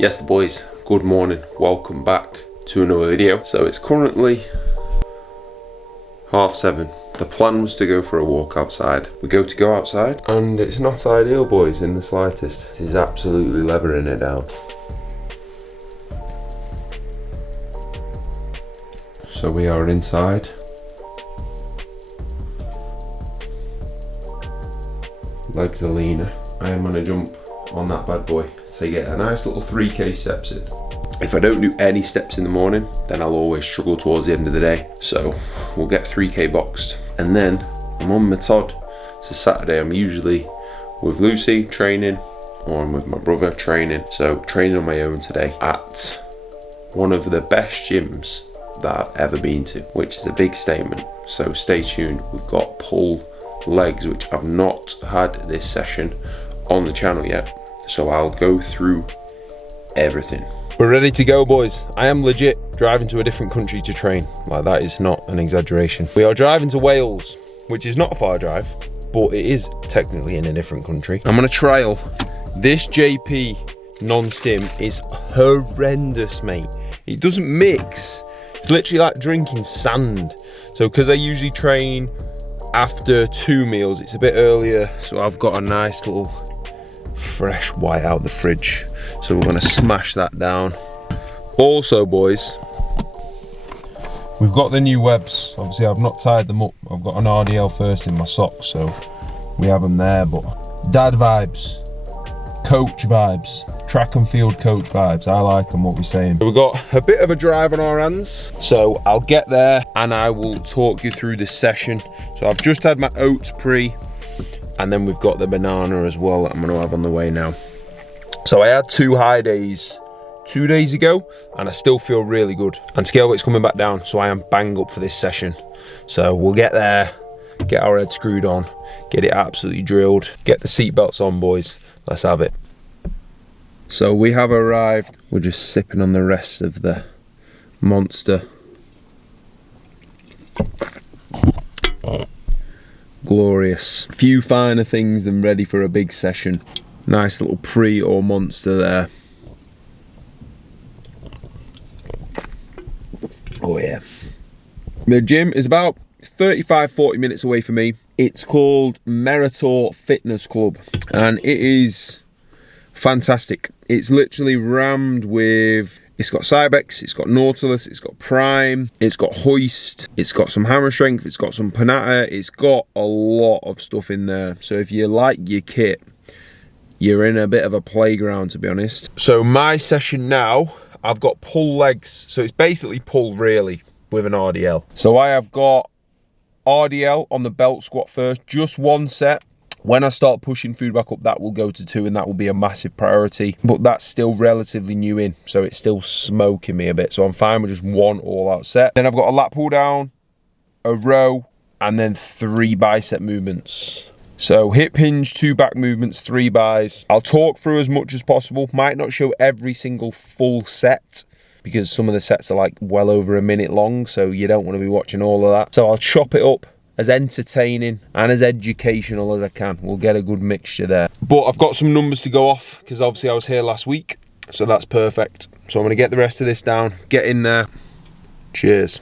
Yes, the boys, good morning, welcome back to another video. So it's currently 7:30. The plan was to go for a walk outside. We go outside and it's not ideal, boys, in the slightest. It is absolutely levering it down. So we are inside. Legs are leaner. I am gonna jump on that bad boy to get a nice little 3k steps in. If I don't do any steps in the morning, then I'll always struggle towards the end of the day. So we'll get 3k boxed. And then I'm on my Todd. It's a Saturday. I'm usually with Lucy training, or I'm with my brother training. So training on my own today at one of the best gyms that I've ever been to, which is a big statement. So stay tuned. We've got pull legs, which I've not had this session on the channel yet. So I'll go through everything. We're ready to go, boys. I am legit driving to a different country to train. Like, that is not an exaggeration. We are driving to Wales, which is not a far drive, but it is technically in a different country. I'm gonna trial. This JP non-stim is horrendous, mate. It doesn't mix. It's literally like drinking sand. So because I usually train after 2 meals, it's a bit earlier, so I've got a nice little fresh white out the fridge. So we're gonna smash that down. Also, boys, we've got the new webs. Obviously I've not tied them up. I've got an RDL first in my socks, so we have them there, but dad vibes, coach vibes, track and field coach vibes. I like them, what we're saying. So we've got a bit of a drive on our hands, so I'll get there and I will talk you through this session. So I've just had my oats pre, and then we've got the banana as well that I'm gonna have on the way now. So I had 2 high days 2 days ago, and I still feel really good. And scale weight's coming back down, so I am bang up for this session. So we'll get there, get our head screwed on, get it absolutely drilled, get the seatbelts on, boys. Let's have it. So we have arrived. We're just sipping on the rest of the Monster. Glorious. A few finer things than ready for a big session. Nice little pre or Monster there. Oh yeah. The gym is about 35-40 minutes away from me. It's called Meritor Fitness Club, and it is fantastic. It's literally rammed with, it's got Cybex, it's got Nautilus, it's got Prime, it's got Hoist, it's got some hammer strength, it's got some Panatta, it's got a lot of stuff in there. So if you like your kit, you're in a bit of a playground, to be honest. So my session now, I've got pull legs. So it's basically pull really with an RDL. So I have got RDL on the belt squat first, just 1 set. When I start pushing food back up, that will go to 2, and that will be a massive priority. But that's still relatively new in, so it's still smoking me a bit. So I'm fine with just 1 all-out set. Then I've got a lat pull down, a row, and then 3 bicep movements. So hip hinge, 2 back movements, 3 bis. I'll talk through as much as possible. Might not show every single full set, because some of the sets are like well over a minute long, so you don't want to be watching all of that. So I'll chop it up as entertaining and as educational as I can. We'll get a good mixture there. But I've got some numbers to go off, because obviously I was here last week, so that's perfect. So I'm gonna get the rest of this down, get in there. Cheers.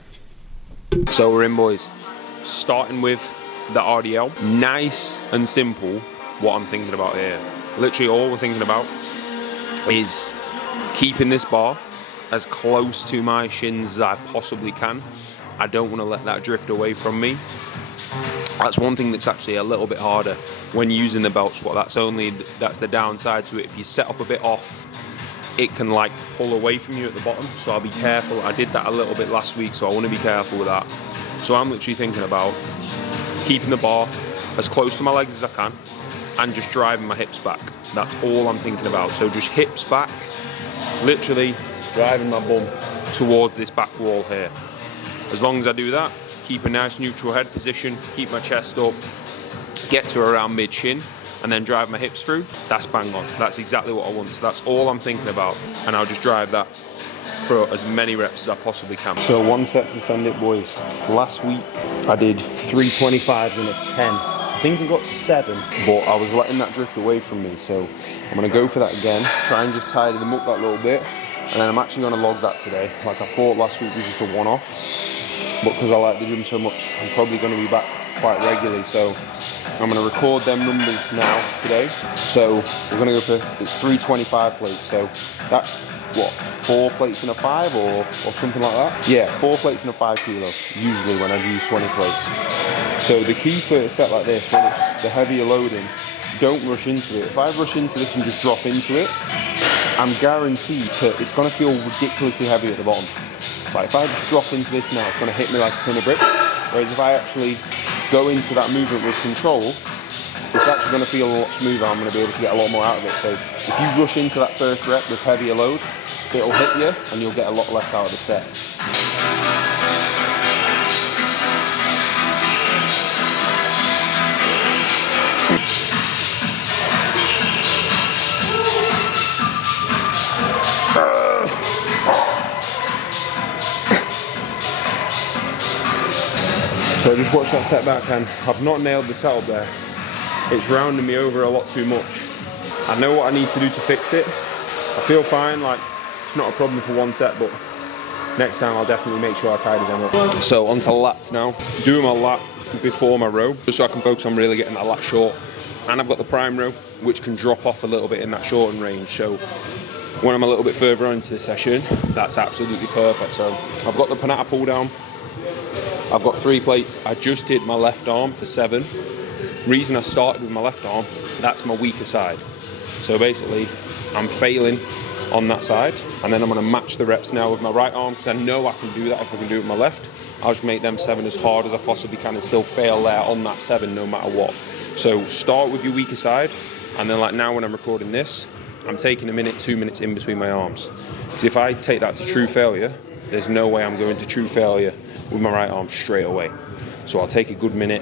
So we're in, boys. Starting with the RDL. Nice and simple, what I'm thinking about here. Literally all we're thinking about is keeping this bar as close to my shins as I possibly can. I don't want to let that drift away from me. That's one thing that's actually a little bit harder when using the belt squat. That's the downside to it. If you set up a bit off, it can like pull away from you at the bottom. So I'll be careful. I did that a little bit last week, so I want to be careful with that. So I'm literally thinking about keeping the bar as close to my legs as I can and just driving my hips back. That's all I'm thinking about. So just hips back, literally driving my bum towards this back wall here. As long as I do that, keep a nice neutral head position, keep my chest up, get to around mid shin, and then drive my hips through, that's bang on. That's exactly what I want. So that's all I'm thinking about, and I'll just drive that for as many reps as I possibly can. So 1 set to send it, boys. Last week I did 3 25s and a 10. I think I got 7, but I was letting that drift away from me, so I'm gonna go for that again, try and just tidy them up that little bit, and then I'm actually gonna log that today. Like I thought last week was just a one-off, but because I like the gym so much, I'm probably gonna be back quite regularly, so I'm gonna record them numbers now today. So we're gonna go for, it's 325 plates, so that's what, 4 plates in a 5 or something like that? Yeah, 4 plates in a 5 kilo, usually when I use 20 plates. So the key for a set like this, when it's the heavier loading, don't rush into it. If I rush into this and just drop into it, I'm guaranteed that it's gonna feel ridiculously heavy at the bottom. Like if I just drop into this now, it's gonna hit me like a ton of bricks. Whereas if I actually go into that movement with control, it's actually gonna feel a lot smoother. I'm gonna be able to get a lot more out of it. So if you rush into that first rep with heavier load, it'll hit you and you'll get a lot less out of the set. So I just watched that set back and I've not nailed the setup there. It's rounding me over a lot too much. I know what I need to do to fix it. I feel fine, like it's not a problem for one set, but next time I'll definitely make sure I tidy them up. So onto lats now. Doing my lat before my row, just so I can focus on really getting that lat short. And I've got the prime row, which can drop off a little bit in that shorten range. So when I'm a little bit further on into the session, that's absolutely perfect. So I've got the Panatta pull down. I've got 3 plates. I just did my left arm for 7. Reason I started with my left arm, that's my weaker side. So basically, I'm failing on that side, and then I'm gonna match the reps now with my right arm, because I know I can do that if I can do it with my left. I'll just make them 7 as hard as I possibly can and still fail there on that 7 no matter what. So start with your weaker side, and then like now when I'm recording this, I'm taking a minute, 2 minutes in between my arms. Because if I take that to true failure, there's no way I'm going to true failure with my right arm straight away. So I'll take a good minute,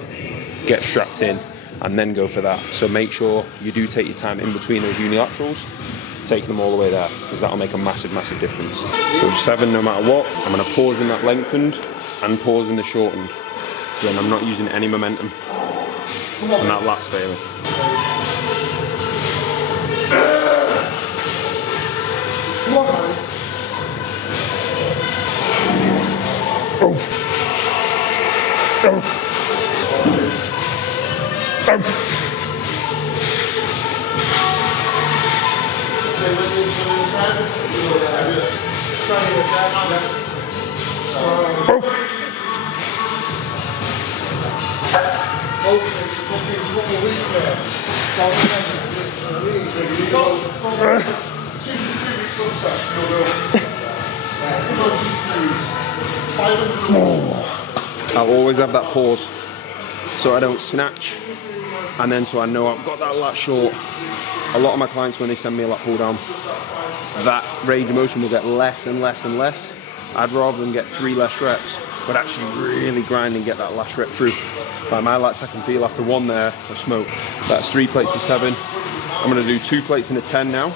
get strapped in, and then go for that. So make sure you do take your time in between those unilaterals, taking them all the way there, because that'll make a massive, massive difference. So 7 no matter what. I'm gonna pause in that lengthened and pause in the shortened. So then I'm not using any momentum, and that lat's failing. I'll always have that pause so I don't snatch, and then so I know I've got that lat short. A lot of my clients, when they send me a lat pull down, that range of motion will get less and less and less. I'd rather them get 3 less reps, but actually really grind and get that last rep through. Like my lats, I can feel after 1 there of smoke. That's 3 plates for 7. I'm gonna do 2 plates in a 10 now,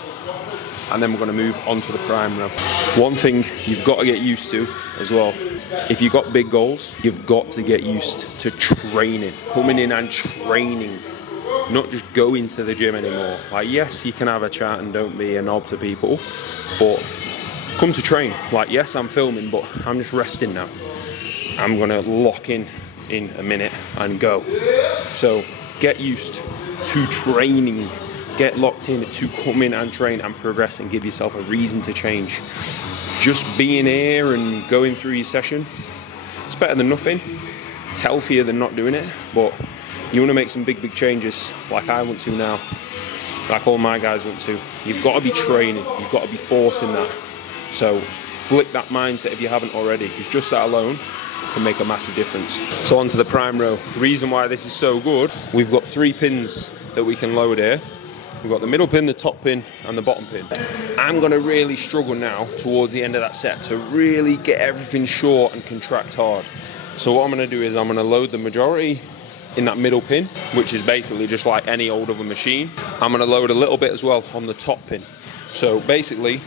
and then we're gonna move on to the prime row. One thing you've got to get used to as well, if you've got big goals, you've got to get used to training, coming in and training, not just going to the gym anymore. Like, yes, you can have a chat and don't be a knob to people, but come to train. Like, yes, I'm filming, but I'm just resting now. I'm gonna lock in a minute and go. So get used to training. Get locked in to come in and train and progress and give yourself a reason to change. Just being here and going through your session, it's better than nothing. It's healthier than not doing it, but you want to make some big changes like I want to now, like all my guys want to. You've got to be training, you've got to be forcing that. So flip that mindset if you haven't already, because just that alone can make a massive difference. So onto the prime row. The reason why this is so good, we've got 3 pins that we can load here. We've got the middle pin, the top pin, and the bottom pin. I'm gonna really struggle now towards the end of that set to really get everything short and contract hard. So what I'm gonna do is I'm gonna load the majority in that middle pin, which is basically just like any old other machine. I'm gonna load a little bit as well on the top pin. So basically,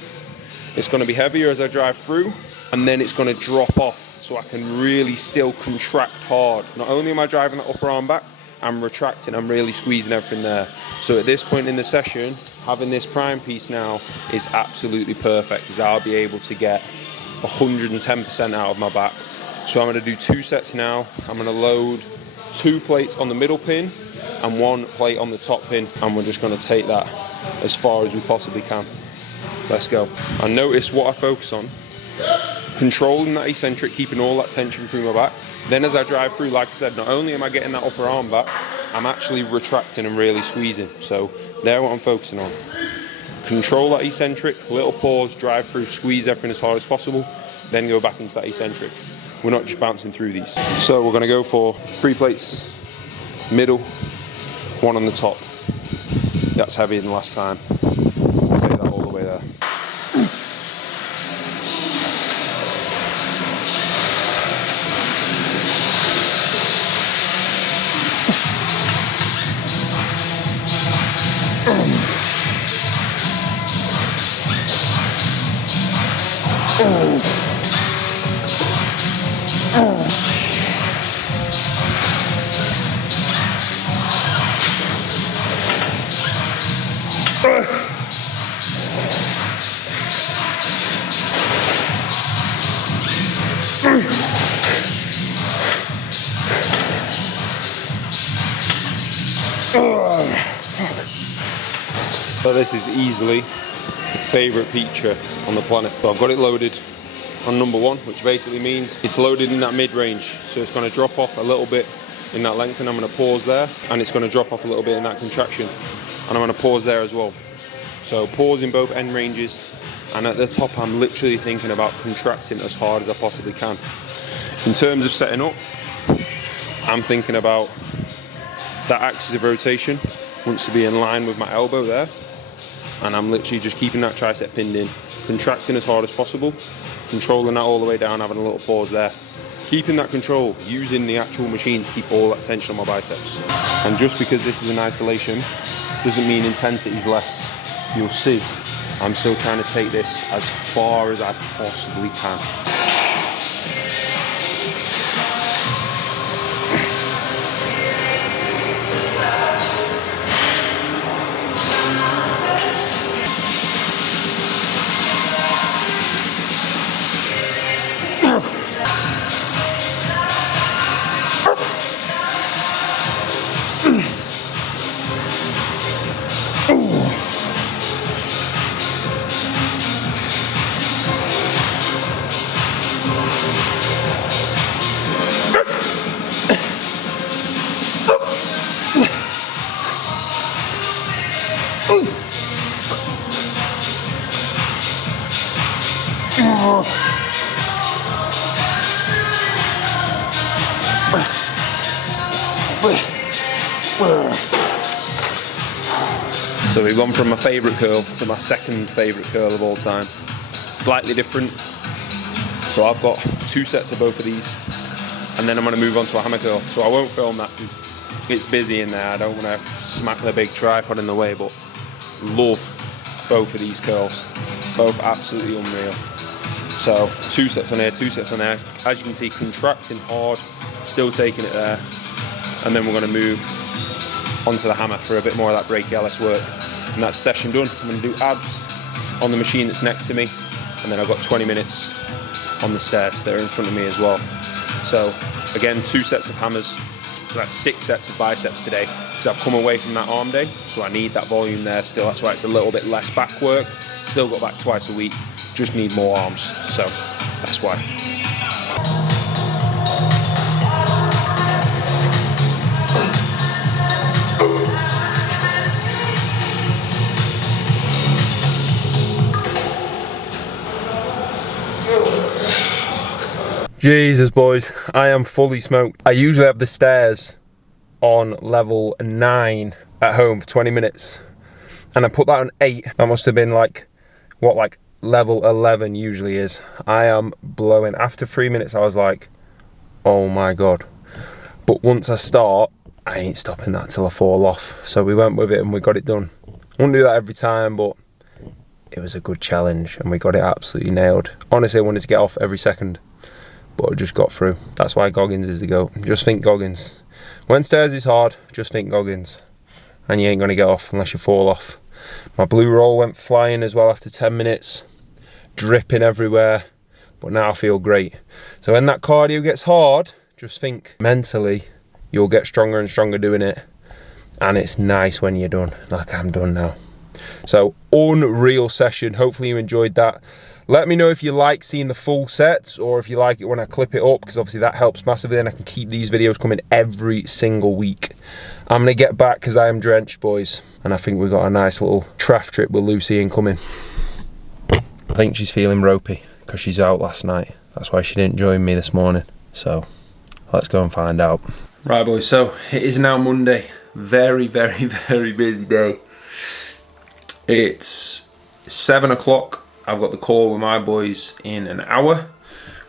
it's gonna be heavier as I drive through, and then it's gonna drop off so I can really still contract hard. Not only am I driving the upper arm back, I'm retracting, I'm really squeezing everything there. So at this point in the session, having this prime piece now is absolutely perfect, because I'll be able to get 110% out of my back. So I'm going to do 2 sets now. I'm going to load 2 plates on the middle pin and 1 plate on the top pin, and we're just going to take that as far as we possibly can. Let's go. And notice what I focus on: controlling that eccentric, keeping all that tension through my back. Then as I drive through, like I said, not only am I getting that upper arm back, I'm actually retracting and really squeezing. So there, what I'm focusing on. Control that eccentric, little pause, drive through, squeeze everything as hard as possible, then go back into that eccentric. We're not just bouncing through these. So we're gonna go for 3 plates, middle, 1 on the top. That's heavier than last time. Take that all the way there. So this is easily my favourite feature on the planet. So I've got it loaded on number 1, which basically means it's loaded in that mid-range. So it's going to drop off a little bit in that length, and I'm going to pause there, and it's going to drop off a little bit in that contraction, and I'm going to pause there as well. So pause in both end ranges, and at the top I'm literally thinking about contracting as hard as I possibly can. In terms of setting up, I'm thinking about that axis of rotation wants to be in line with my elbow there, and I'm literally just keeping that tricep pinned in, contracting as hard as possible, controlling that all the way down, having a little pause there, keeping that control, using the actual machine to keep all that tension on my biceps. And just because this is in isolation doesn't mean intensity is less. You'll see I'm still trying to take this as far as I possibly can. So we've gone from my favourite curl to my second favourite curl of all time. Slightly different. So I've got 2 sets of both of these, and then I'm going to move on to a hammer curl. So I won't film that because it's busy in there. I don't want to smack the big tripod in the way, but love both of these curls. Both absolutely unreal. So 2 sets on here, 2 sets on there. As you can see, contracting hard, still taking it there. And then we're going to move onto the hammer for a bit more of that brachialis work. And that's session done. I'm going to do abs on the machine that's next to me, and then I've got 20 minutes on the stairs that are in front of me as well. So again, 2 sets of hammers, so that's 6 sets of biceps today, because I've come away from that arm day, so I need that volume there still. That's why it's a little bit less back work. Still got back twice a week, just need more arms, so that's why. Jesus boys, I am fully smoked. I usually have the stairs on level 9 at home for 20 minutes, and I put that on 8. That must have been like level 11 usually is. I am blowing. After 3 minutes I was like, oh my god. But once I start, I ain't stopping that till I fall off. So we went with it and we got it done. I wouldn't do that every time, but it was a good challenge and we got it absolutely nailed. Honestly, I wanted to get off every second, but I just got through. That's why Goggins is the GOAT. Just think Goggins. When stairs is hard, just think Goggins. And you ain't going to get off unless you fall off. My blue roll went flying as well after 10 minutes. Dripping everywhere. But now I feel great. So when that cardio gets hard, just think mentally you'll get stronger and stronger doing it. And it's nice when you're done, like I'm done now. So unreal session. Hopefully you enjoyed that. Let me know if you like seeing the full sets or if you like it when I clip it up, because obviously that helps massively and I can keep these videos coming every single week. I'm going to get back because I am drenched, boys. And I think we've got a nice little traff trip with Lucy incoming. I think she's feeling ropey because she's out last night. That's why she didn't join me this morning. So let's go and find out. Right, boys, so it is now Monday. Very, very, very busy day. It's 7 o'clock. I've got the call with my boys in an hour.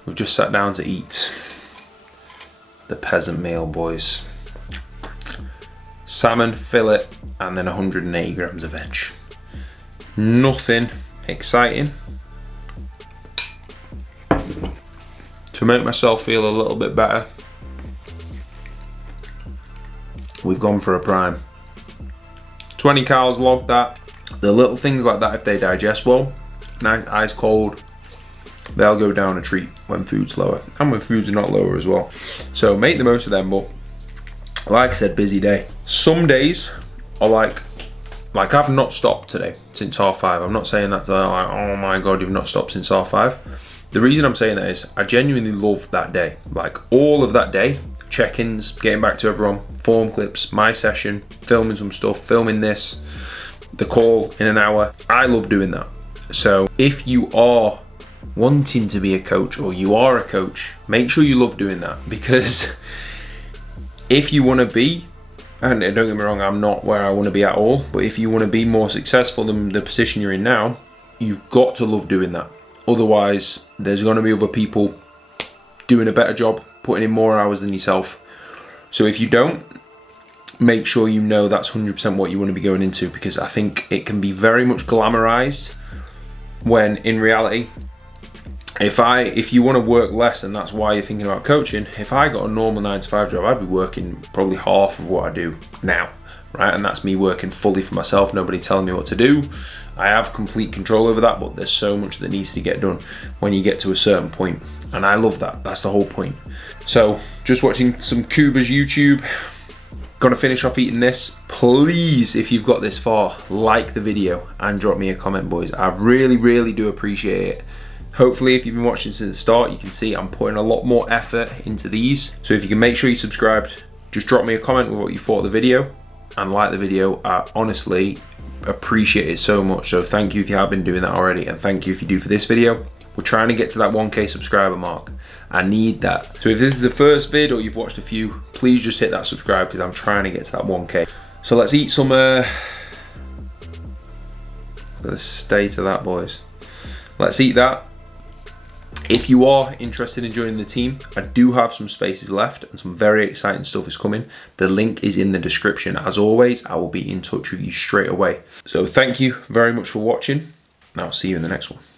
We've just sat down to eat the peasant meal, boys. Salmon, fillet, and then 180 grams of veg. Nothing exciting. To make myself feel a little bit better, we've gone for a prime. 20 calories, log that. The little things like that, if they digest well, nice ice cold, they'll go down a treat when food's lower and when food's not lower as well. So make the most of them. But like I said, busy day. Some days are like I've not stopped today since 5:30. I'm not saying that like, oh my god, you've not stopped since 5:30. The reason I'm saying that is I genuinely love that day. Like all of that day, check-ins, getting back to everyone, form clips, my session, filming some stuff, filming this, the call in an hour. I love doing that. So if you are wanting to be a coach or you are a coach, make sure you love doing that, because if you want to be, and don't get me wrong, I'm not where I want to be at all, but if you want to be more successful than the position you're in now, you've got to love doing that. Otherwise, there's going to be other people doing a better job, putting in more hours than yourself. So if you don't, make sure you know that's 100% what you want to be going into, because I think it can be very much glamorized when in reality, if you want to work less and that's why you're thinking about coaching, if I got a normal 9-to-5 job, I'd be working probably half of what I do now, right? And that's me working fully for myself, nobody telling me what to do. I have complete control over that, but there's so much that needs to get done when you get to a certain point. And I love that, that's the whole point. So just watching some Kuba's YouTube. Gonna finish off eating this. Please, if you've got this far, like the video and drop me a comment, boys. I really, really do appreciate it. Hopefully, if you've been watching since the start, you can see I'm putting a lot more effort into these. So if you can make sure you subscribed, just drop me a comment with what you thought of the video and like the video. I honestly appreciate it so much. So thank you if you have been doing that already, and thank you if you do for this video. We're trying to get to that 1K subscriber mark. I need that. So if this is the first vid or you've watched a few, please just hit that subscribe, because I'm trying to get to that 1K. So let's eat some, let's stay to that, boys. Let's eat that. If you are interested in joining the team, I do have some spaces left and some very exciting stuff is coming. The link is in the description. As always, I will be in touch with you straight away. So thank you very much for watching, and I'll see you in the next one.